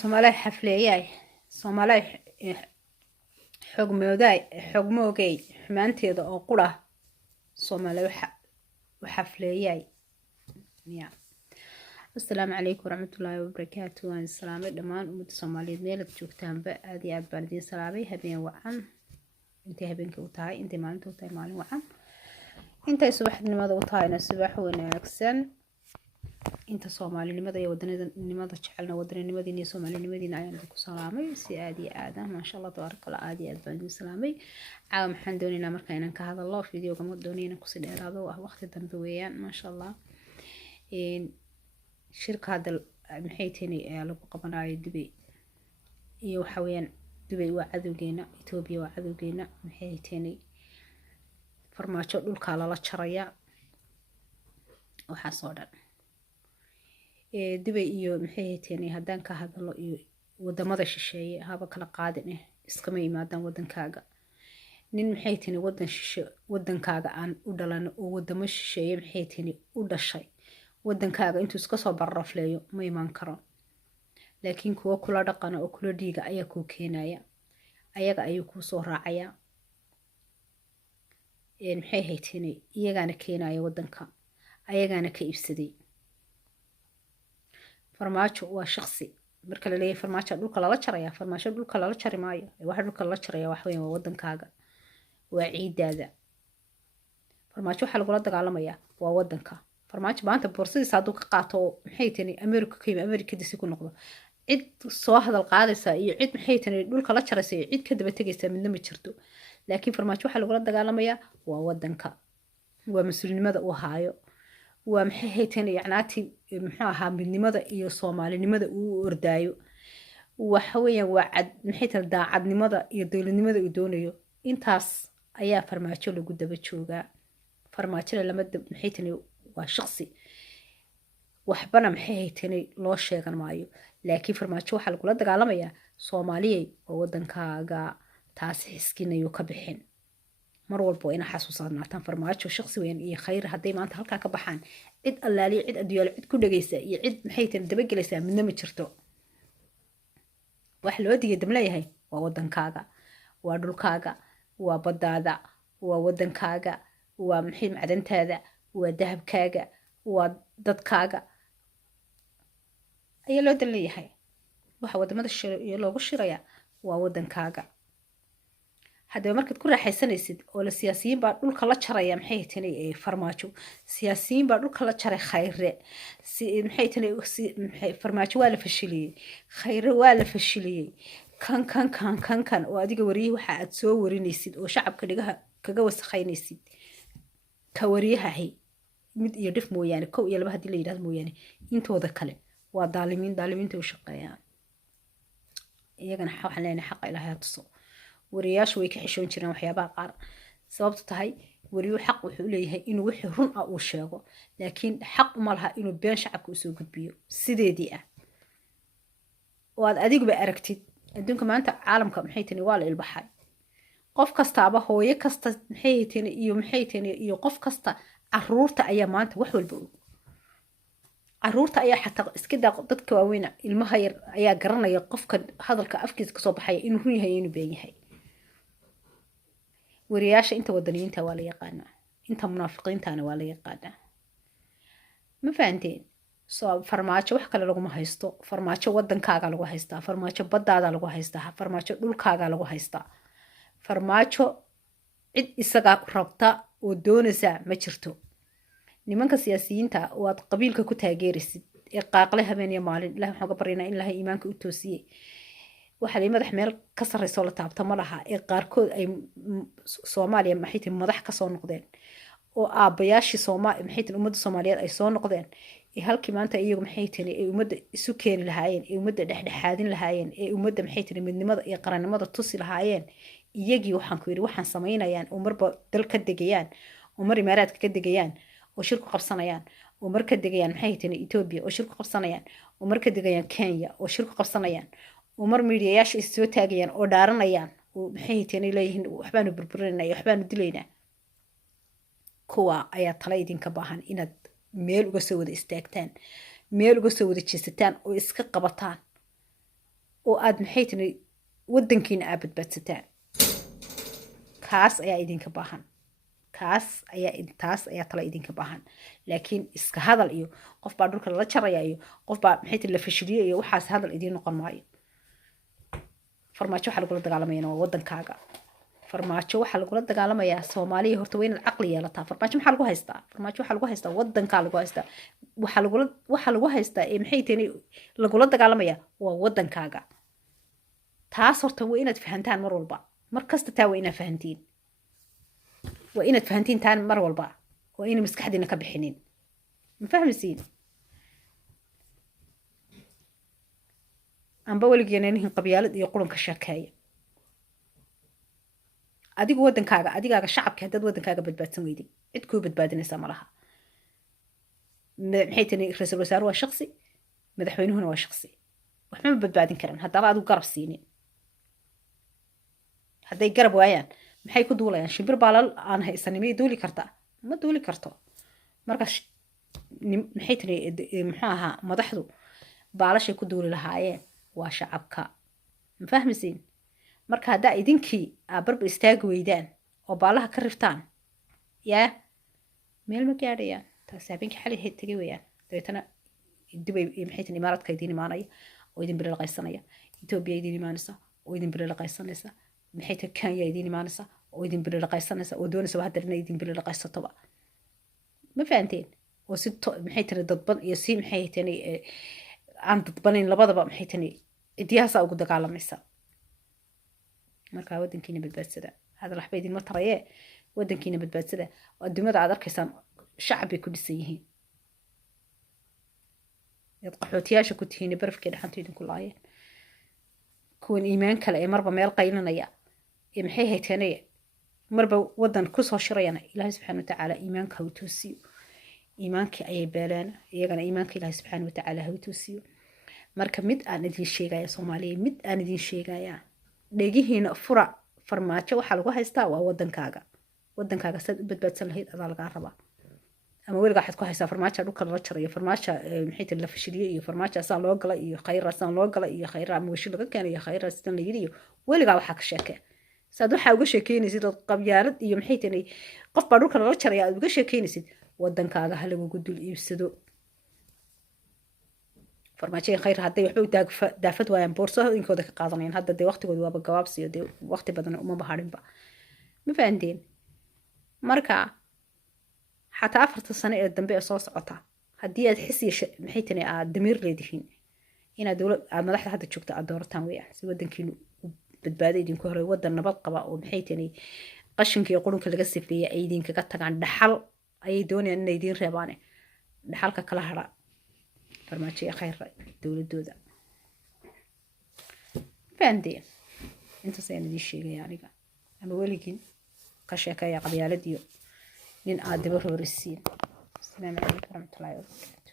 Soomaali xafleeyay Soomaali xogmoogay xumaanteeda oo qura Soomaali xafleeyay ya Assalaamu calaykum waraxmatullaahi wabarakaatuh waan salaamay dhammaan ummadda Soomaaliyeed meel aad joogtaanba aad iyo aad baan idiin salaamay habeen wacan intay habeenkii u tahay intay maalinta u tahay maalin wacan intay subaxnimada u tahayna subax wanaagsan inta Soomaalinimada iyo wadanimada jecelna wadanimadiina iyo Soomaalinimadiina ayaan ku salaamay si aad iyo aad ah maasha Allah tabaarakallah aad iyo aad baan idin salaamay caawa maxaan doonaynaa marka inaan ka hadalno fiidiyoga ma doonayna ku si dheeraado ah waqti dambe weeyaan maasha Allah shirka hadda maxay tahay lagu qabanayo Dubai iyo waxa weeyaan Dubai waa cadowgeena Ethiopia waa cadowgeena maxay tahay farmaajo dhulka la jaraya waxa soo dhan Dubai iyo maxay tahay haddaan ka hadlo iyo wadamada shisheeye haba kala qaadin iskama yimaadaan wadankaaga nin maxay tahay wadan shisheeye wadankaaga aan u dhalan oo wadamo shisheeye maxay tahay u dhashay wadankaaga intuu iska soo barrafleeyo ma iman karo laakiin kuwa kula dhaqana oo kula dhiiga ayaa ku keenaya ayaga ayuu ku soo raacaya maxay hayteenay iyagana keenaya wadanka ayagana ka ibsaday farmaajo waa shakhsi marka la leeyahay farmaajo dhulka lala jaraya farmaajo dhulka lala jari maayo waxa dhulka lala jaraya wax weyn waa wadankaaga waa ciidaada farmaajo waxa lagu la dagaalamaya waa wadanka farmaajo maanta boorsidiisa hadduu ka qaato maxay tahay America ka yimid America ku noqdo cid soo hadal qaadaysa iyo cid maxay tahay dhulka la jaraysa iyo cid ka daba tagaysa midna ma jirto laakiin farmaajo waxa lagu la dagaalamaya waa wadanka waa mas'uulnimada uu haayo waa maxay tahay yacnaati muxuu ahaa midnimada iyo Soomaalinimada uu ordaayo waxa weeyaan waa cad maxay tahay daacadnimada iyo dawladnimada uu doonayo intaas ayaa farmaajo lagu daba joogaa farmaajo lama maxay tahay waa shakhsi waxbana maxay tahay loo sheegan maayo laakiin farmaajo waxa lagu la dagaalamaya Soomaaliyay oo wadankaaga taas xiskinayo ka bixin mar walba ina xasuusnaataan farmaajo shakhsi weyn iyo khayr haday maanta halka ka baxaan cid allaaliyo cid adiyaal cid ku dhageysa iyo cid maxay tahay daba galaysa midna ma jirto wax loo digay damleeyahay waa wadankaaga waa dhulkaaga waa badaada waa wadankaaga waa maxay macdantaada waa dahabkaaga waa dadkaaga ayaa loo daleeyahay waxa wadamada shiraya loogu shiraya waa wadankaaga haddaba markaad ku raaxaysanaysid oo la siyaasiyiin baa dhulka la jaraya maxay tahay farmaajo siyaasiyiin baa dhulka la jaray khayre maxay tahay farmaajo waa la fashiliyay khayre waa la fashiliyay kan oo adiga wariye waxa aad soo warinaysid oo shacabka dhigaha kaga wasakhaynaysid ka wariyaha mid iyo dhif mooyaane kow iyo laba hadii la yiraahdo mooyaane intooda kale waa daalimiinta u shaqeeyaan iyagana waxaan leenahay xaq ilaahay tuso wariyaashu way ka xishoon jireen waxyaabaha qaar sababtu tahay wariyo xaq wuxuu leeyahay inuu wixii run ah uu sheego laakiin xaq uma laha inuu been shacabka u soo gudbiyo sideedii ah oo aad adiguba aragtid adduunka maanta caalamka maxay tahay waa la ilbaxay qof kastaaba hooyo kasta maxay tahay iyo qof kasta caruurta ayaa maanta wax walba caruurta ayaa xataa iska dadka waaweyn ilmaha yar ayaa garanaya qofka hadalka afkiisa ka soo baxaya inuu run yahay inuu been yahay wariyaasha inta wadaniyiinta waa la yaqaanaa inta munaafiqiintana waa la yaqaanaa ma fahanteen soo farmaajo wax kale lagu ma haysto farmaajo wadankaaga lagu haystaa farmaajo badaada lagu haystaa farmaajo dhulkaaga lagu haystaa farmaajo cid isaga rabta oo doonaysa ma jirto nimanka siyaasiyiinta waad qabiilka ku taageerisid ee qaaqle habeen iyo maalin ilaahay waxaan ka baryaynaa in ilaahay iimaanka u toosiyay waxa la madax meel ka sarreyso la taabto ma laha ee qaarkood ay Soomaaliya maxay tahay madax ka soo noqdeen oo aabayaashii maxay tahay ummadda Soomaaliyeed ay soo noqdeen ee halkii maanta iyagu maxay tahay ay ummadda isu keeni lahaayeen ee ummadda dhexdhexaadin lahaayeen ee ummadda maxay tahay midnimada iyo qarannimada tusi lahaayeen iyagii waxaan ku yiri waxaan samaynayaan oo marba dal ka degayaan oo mar imaaraadka ka degayaan oo shir ku qabsanayaan oo mar ka degayaan maxay tahay Ethiopia oo shir ku qabsanayaan oo mar ka degayaan Kenya oo shir ku qabsanayaan oo mar miidiyayaasha is soo taagayaan oo dhaaranayaan oo maxay tahay leeyihiin waxbaanu burburinayna waxbaanu dilaynaa kuwa ayaa tala idinka baahan inaad meel uga soo wada istaagtaan meel uga soo wada jeesataan oo iska qabataan oo aad maxay tahay wadankiina aad badbaadsataan kaas ayaa idinka baahan taas ayaa tala idinka baahan laakiin iska hadal iyo qof baa dhulka la jaraya iyo qof baa maxay tahay la fashiliyo iyo waxaas hadal idiin noqon maayo farmaajo waxa lagula dagaalamayaa waa wadankaaga farmaajo waxa lagula dagaalamayaa Soomaaliya horta waa inaad caqli yeelataa farmaajo maxaa lagu haystaa farmaajo waxa lagu haystaa wadanka lagu haystaa waxa lagu haystaa ee maxay tahay lagula dagaalamayaa waa wadankaaga taas horta waa inaad fahantaan mar walba mar kasta taa waa inaad fahantiin waa inaad fahantiin taan mar walba waa inay maskaxdiina ka bixinin ma fahmaysiin amba weligeena inay qabyaalad iyo quranka sheekeeya adigu wadankaaga adigaaga shacabka hadad wadankaaga badbaadsan weyday cid ku badbaadinaysa malaha maxay tahay ra'iisul wasaare waa shakhsi madaxweynuhuna waa shakhsi waxma badbaadin karaan haddaba adigu garab siinin hadday garab waayaan maxay ku duulayaan shimbir baalal aan haysanimay duuli kartaa ma duuli karto marka maxay tahay muxuu ahaa madaxdu baalashay ku duuli lahaayeen waa shacabka ma fahmaysiin marka haddaa idinkii barba istaagi weydaan oo baalaha ka riftaan yaa meel ma gaadhayaan taas habeenkii xalay tegay weeyaan dabeetana dibay maxay tahay imaaraadka idiin imaanaya oo idin biri la qaysanaya Ethiopia idiin imaanaysa oo idin biri la qaysanaysa maxay tahay Kenya idiin imaanaysa oo idin biri la qaysanaysa oo doonaysa hadda inay idin biri la qaysatoba ma fahanteen oo si maxay tahay dadban iyo si maxay tahay aan dadbanin labadaba maxay tahay idiyaasa ugu dagaalamaysa marka wadankiina badbaadsada hada laxba idin ma taraye wadankiina badbaadsada adduumada aad arkaysaan shacbi ku dhisan yihiin yad qaxootiyaasha ku tihiin barafkii dhaxanta idinku laayeen kuwan iimaan kale ee marba meel qaylinaya ee maxay hayteenay marba wadan ku soo shirayana ilaahay subxaanahu wa ta'aala iimaanka uu toosiyo iimaankii ayay beelaan iyagana iimaanka ilaahay subxaanahu wa ta'aala uu toosiyo marka mid aan idin sheegaya Soomaaliya mid aan idin sheegaya dhegihiina fura farmaajo waxa lagu haystaa waa wadankaaga sad u badbaadsan lahayd adaa laga rabaa ama weliga waxaad ku haysaa farmaajo dhulka la jarayo farmaajo maxay tahay la fashiliyo iyo farmaajo asaan loo gala iyo khayr asaan loo gala iyo khayr ama washi laga keenay iyo khayr asaan la yiri weliga waxa ka sheekay saad waxa uga sheekeynaysid qabyaalad iyo maxay tahay qof baa dhulka la jaraya aad uga sheekeynaysid wadankaaga hal lagu dul iibsado farmaajo khayr hadday waxba daafad waayaan boorsooyinkooda ka qaadanayaan hadda dee waqtigooda waaba gabaabsiyo dee waqti badan uma baharinba ma fahanteen marka xataa 4 sano ee dambe soo socota haddii aad xisi maxay tahay aad damiir leedihiin inaad dawlad aad madaxda hadda joogta aad doorataan weeyaan si wadankiinu badbaado idinku horay wadan nabad qaba oo maxay tahay qashinka iyo qurunka laga sifeeyay ay idinkaga tagaan dhaxal ayay doonayaan inay idin reebaan dhaxalka kala hara farmaajo khayr dawladooda faandeen inta sayna idin sheegay aniga ama weligiin ka sheekaya qabyaalad iyo nin aad daba roorisiin. Assalaamu calaykum warahmatullaahi wabarakaatuh.